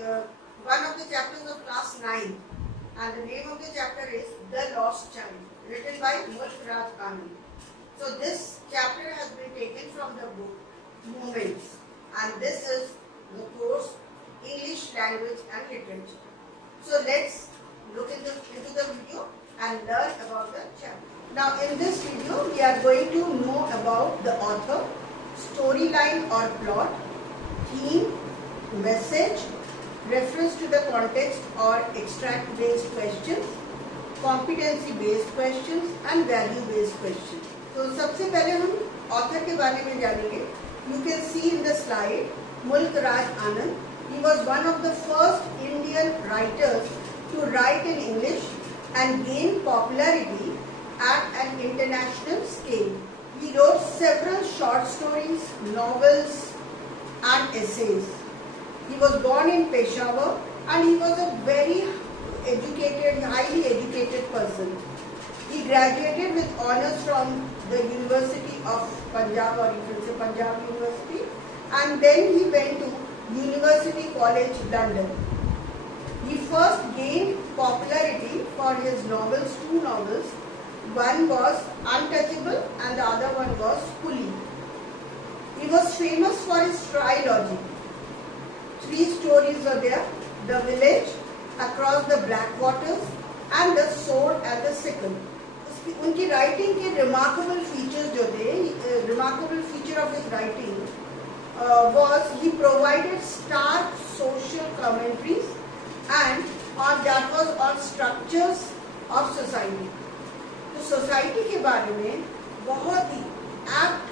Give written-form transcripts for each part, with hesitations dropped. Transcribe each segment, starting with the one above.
uh, one of the chapters of class 9, and the name of the chapter is The Lost Child, written by Mulk Anand. So this chapter has been taken from the book Moments, and this is the course English Language and Literature. So let's look into the video and learn about the chapter. Now in this video we are going to know about the author, storyline or plot, theme, message, reference to the context or extract based questions, competency based questions and value based questions. तो सबसे पहले हम author के बारे में जानेंगे. You can see in the slide Mulk Anand. He was one of the first Indian writers to write in English and gain popularity at an international scale. He wrote several short stories, novels and essays. He was born in Peshawar and he was a very educated, highly educated person. He graduated with honors from the University of Punjab, or you can say Punjab University, and then he went to University College London. He first gained popularity for his novels, two novels. One was Untouchable and the other one was Coolie. He was famous for his trilogy. Three stories were there: The Village, Across the Black Waters and The Sword and the Sickle. उनकी writing के remarkable features जो थे, remarkable feature of his writing was he provided stark social commentaries and that was on structures of society. तो society के बारे में बहुत ही apt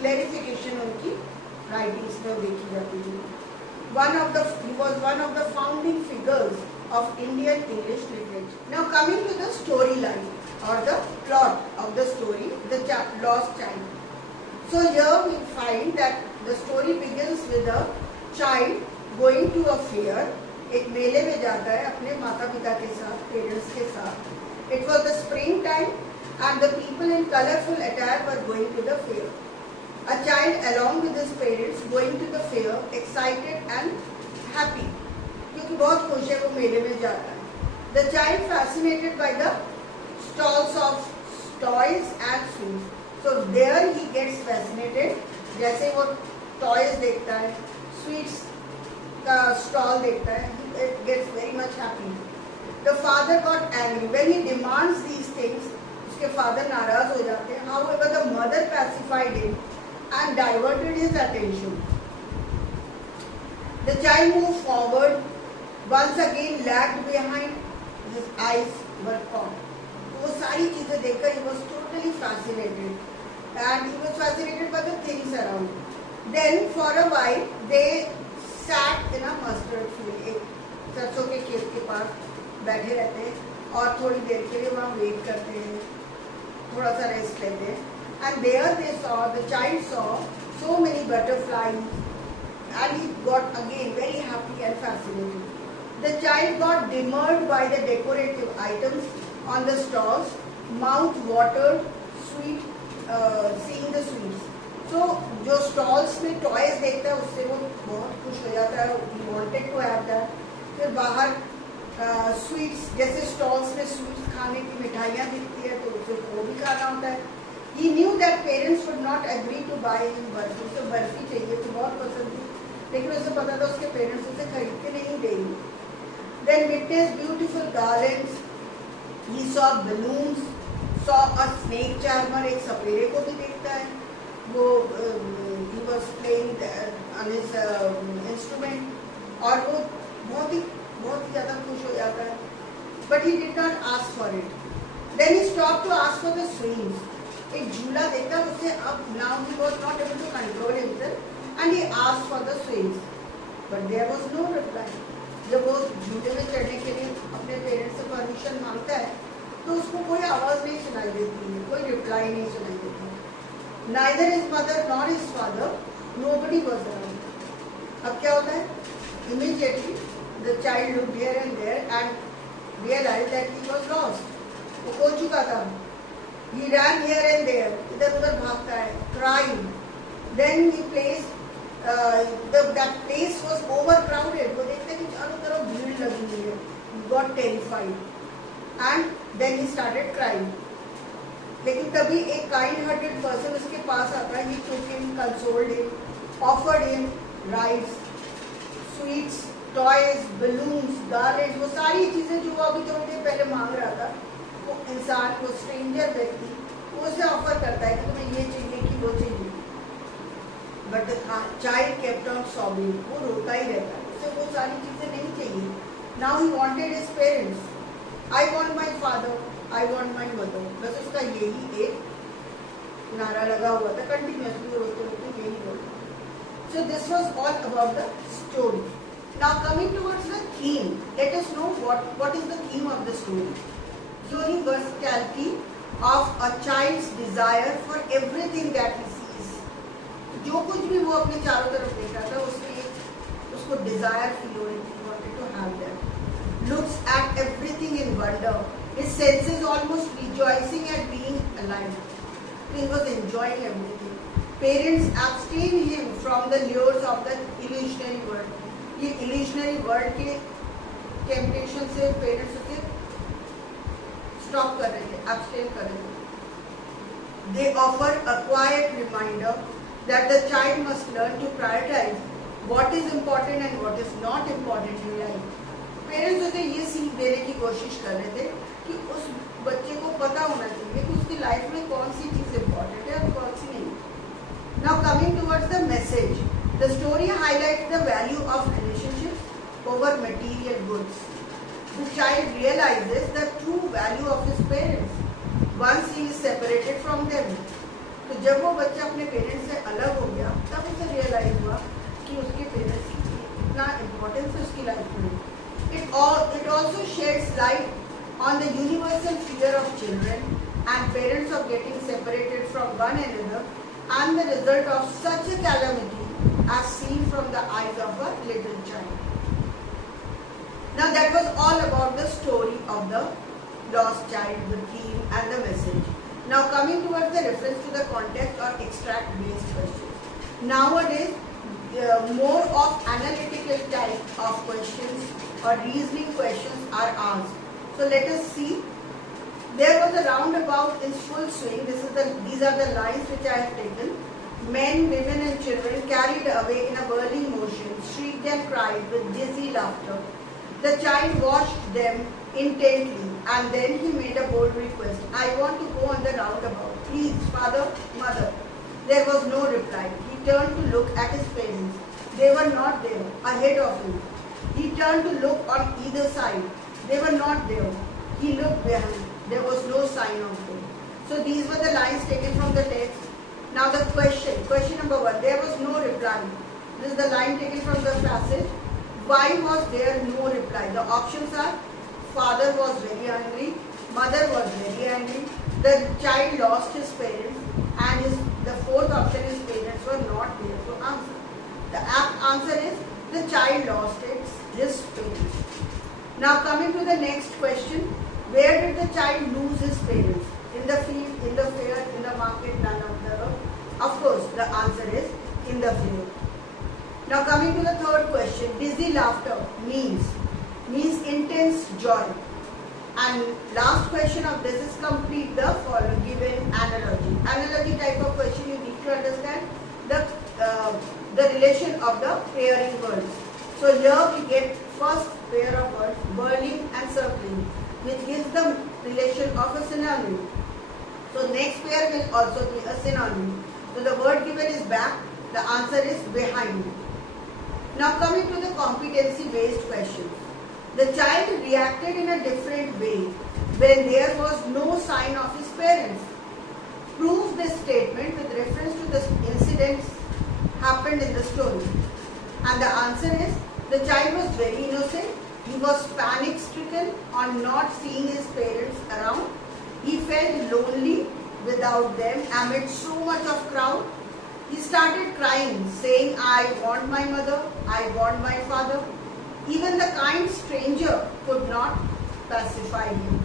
clarification उनकी writings में देखी जाती है. He was one of the founding figures of Indian English literature. Now coming to the storyline or the plot of the story, The Lost Child. So here we find that the story begins with a child going to a fair. एक मेले में जाता है अपने माता पिता के साथ, पेरेंट्स के साथ. It was the spring time and the people in colorful attire were going to the fair. A child along with his parents going to the fair, excited and happy, क्योंकि बहुत खुश है वो मेले में जा रहा है. The child fascinated by the stalls of toys and sweets. So there he gets fascinated. जैसे वो toys देखता है, sweets का stall देखता है, he gets very much happy. The father got angry when he demands these things. उसके father नाराज हो जाते हैं. However, the mother pacified him and diverted his attention. The child moved forward, once again lagged behind. His eyes were caught. वो सारी चीजें देखकर he was totally fascinated, and he was fascinated by the things around. Then for a while they sat in a mustard field. एक सरसों के खेत के पास बैठे रहते हैं और थोड़ी देर के लिए वहाँ वेट करते हैं, थोड़ा सा रेस्ट लेते हैं. And there the child saw so many butterflies, and he got again very happy and fascinated. The child got demurred by the decorative items on the stalls, mouth watered, seeing the sweets. So जो stalls में toys देखता है उससे वो बहुत खुश हो जाता है. He wanted to have that. फिर बाहर sweets, जैसे stalls में sweets खाने की मिठाइयाँ दिखती है तो उसे वो भी खाना होता है. He knew that parents would not agree to buy him barfi. उसे बर्फी चाहिए थी, बहुत पसंद थी, लेकिन उसे पता था उसके पेरेंट्स उसे खरीद के नहीं देंगे. Then witnessed beautiful garlands. He saw balloons, saw a snake charmer. एक सपेरे को भी देखता है. वो he was playing on his instrument और वो बहुत ही ज़्यादा खुश हो जाता है. But he did not ask for it. Then he stopped to ask for the swings. एक झूला देखता है उसे. अब now he was not able to control himself and he asked for the swings, but there was no reply. जब वो झूले में चढ़ने के लिए अपने पेरेंट्स से परमिशन मांगता है तो उसको कोई आवाज़ नहीं सुनाई देती है, कोई रिप्लाई नहीं सुनाई देती. Neither his mother nor his father, nobody was around. अब क्या होता है? Immediately the child looked here and there and realized that he was lost. वो खो चुका था. He ran here and there, इधर उधर भागता है, crying. Then he placed that place was overcrowded. वो देखते हैं कि terrified and then he started crying. लेकिन तभी एक kind-hearted person उसके पास आता है. He took him, consoled him, offered him rides, sweets, toys, balloons, garlands, वो सारी चीजें जो वो अभी थोड़ी देर पहले मांग रहा था, वो इंसान, वो स्ट्रेंजर व्यक्ति, वो उसे ऑफर करता है कि तुम्हें ये चाहिए कि वो चाहिए. But the child kept on sobbing. वो रोता ही रहता है. उसे वो सारी चीजें नहीं चाहिए. Now he wanted his parents. I want my father. I want my mother. बस उसका यही एक नारा लगा हुआ था. Continuously रोते रोते यही बोलता. So this was all about the story. Now coming towards the theme, let us know what is the theme of the story. Universality of a child's desire for everything that he sees. जो कुछ भी वो अपने चारों तरफ देख रहा था, उसको desire feel हो रही थी. He wanted to have that. Looks at everything in wonder. His senses almost rejoicing at being alive. He was enjoying everything. Parents abstain him from the lures of the illusionary world. ये illusionary world के temptation से parents उसे stop कर रहे थे, abstain कर रहे थे. They offer a quiet reminder that the child must learn to prioritize what is important and what is not important in life. Parents उसे ये सीख देने की कोशिश कर रहे थे कि उस बच्चे को पता होना चाहिए कि उसकी लाइफ में कौन सी चीज इम्पोर्टेंट है और कौन सी नहीं. Now coming towards the message, the story highlights the value of relationships over material goods. The child realizes the true value of his parents once he is separated from them. तो जब वो बच्चा अपने parents से अलग हो गया, तब उसे रियलाइज हुआ कि उसके पेरेंट्स की इतना इम्पोर्टेंस है उसकी लाइफ में. It also sheds light on the universal fear of children and parents of getting separated from one another and the result of such a calamity as seen from the eyes of a little child. Now that was all about the story of the lost child, the theme and the message. Now coming towards the reference to the context or extract based questions. Nowadays more of analytical type of questions or reasoning questions are asked. So let us see. There was a roundabout in full swing. These are the lines which I have taken. Men, women and children carried away in a whirling motion, shrieked and cried with dizzy laughter. The child watched them intently and then he made a bold request. I want to go on the roundabout. Please, father, mother. There was no reply. He turned to look at his parents. They were not there, ahead of him. He turned to look on either side. They were not there. He looked behind. There was no sign of them. So these were the lines taken from the text. Now the question number 1. There was no reply. This is the line taken from the passage. Why was there no reply? The options are: father was very angry, mother was very angry, the child lost his parents, and the fourth option is parents were not there to answer. The apt answer is the child lost his parents. Now coming to the next question. Where did the child lose his parents? In the field, in the fair, in the market, none of the above? Of course, the answer is in the field. Now coming to the third question. Dizzy laughter means intense joy. And last question of this is complete the following given analogy. Analogy type of question you need to understand the relation of the pairing words. So here we get first pair of words, whirling and circling, which gives the relation of a synonym. So next pair will also be a synonym. So the word given is back, the answer is behind. Now coming to the competency based questions. The child reacted in a different way when there was no sign of his parents. Prove this statement with reference to the incidents happened in the story. And the answer is, the child was very innocent. He was panic stricken on not seeing his parents around. He felt lonely without them amid so much of crowd. He started crying, saying, I want my mother, I want my father. Even the kind stranger could not pacify him.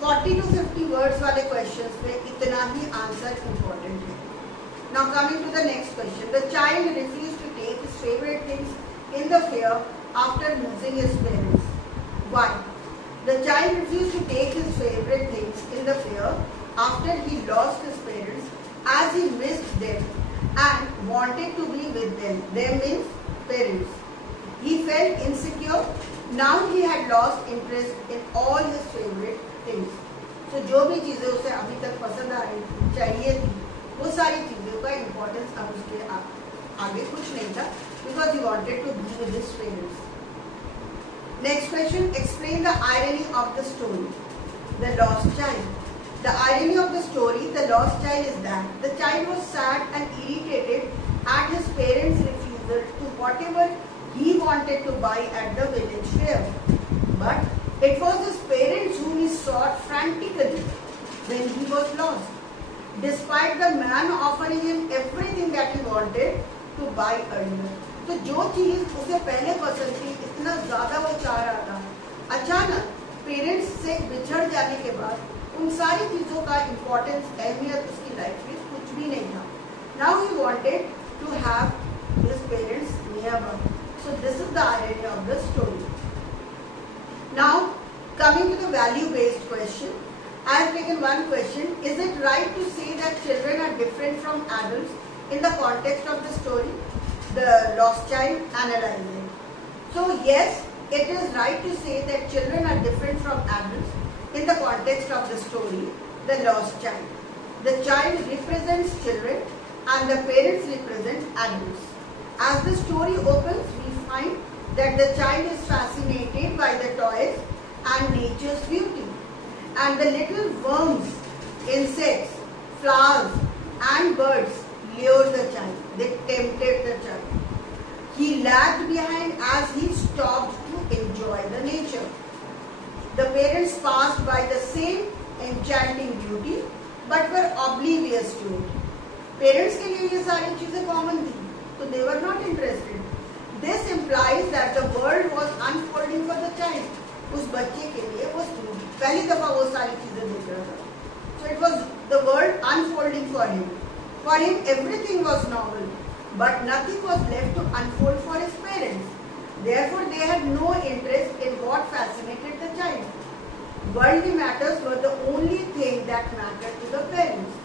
40 to 50 words वाले questions में इतना ही answer important है. Now coming to the next question. The child refused to take his favorite things in the fair after losing his parents. Why? The child refused to take his favorite things in the fair after he lost his parents, as he missed them and wanted to be with them. Them means parents. He felt insecure. Now he had lost interest in all his favorite things. So जो भी चीजें उसे अभी तक पसंद आ रही चाहिए थी, वो सारी चीजों का इम्पोर्टेंस अब उसके आगे कुछ नहीं था, because he wanted to be with his parents. Next question, explain the irony of the story. The lost child. The irony of the story, the lost child, is that the child was sad and irritated at his parents' refusal to whatever he wanted to buy at the village fair. But it was his parents whom he sought frantically when he was lost, despite the man offering him everything that he wanted to buy earlier. तो जो चीज उसे पहले पसंद थी, इतना ज्यादा वो चाह रहा था, अचानक पेरेंट्स से बिछड़ जाने के बाद उन सारी चीजों का इम्पोर्टेंस, अहमियत उसकी लाइफ में कुछ भी नहीं था. Now he wanted to have his parents nearby. So this is the irony of the story. Now coming to the value-based question, I have taken one question. Is it right to say that children are different from adults in the context of the story? The lost child, analyzing. So yes, it is right to say that children are different from adults in the context of the story, the lost child. The child represents children and the parents represent adults. As the story opens, we find that the child is fascinated by the toys and nature's beauty. And the little worms, insects, flowers and birds lured the child. They tempted the child. He lagged behind as he stopped to enjoy the nature. The parents passed by the same enchanting beauty but were oblivious to it. Parents के लिए ये सारी चीजें common थी, so they were not interested. This implies that the world was unfolding for the child. उस बच्चे के लिए वो पहली दफा वो सारी चीजें देख रहा था. So it was the world unfolding for him. For him, everything was novel, but nothing was left to unfold for his parents. Therefore, they had no interest in what fascinated the child. Worldly matters were the only thing that mattered to the parents.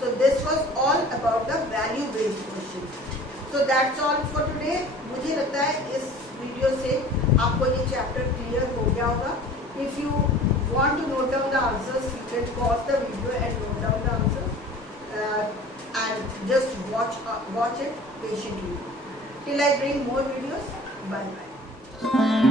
So this was all about the value-based question. So that's all for today. मुझे लगता है इस video से आपको ये chapter clear हो गया होगा. If you want to note down the answers, you can pause the video and note down the answers. And just watch it patiently till I bring more videos. Bye bye.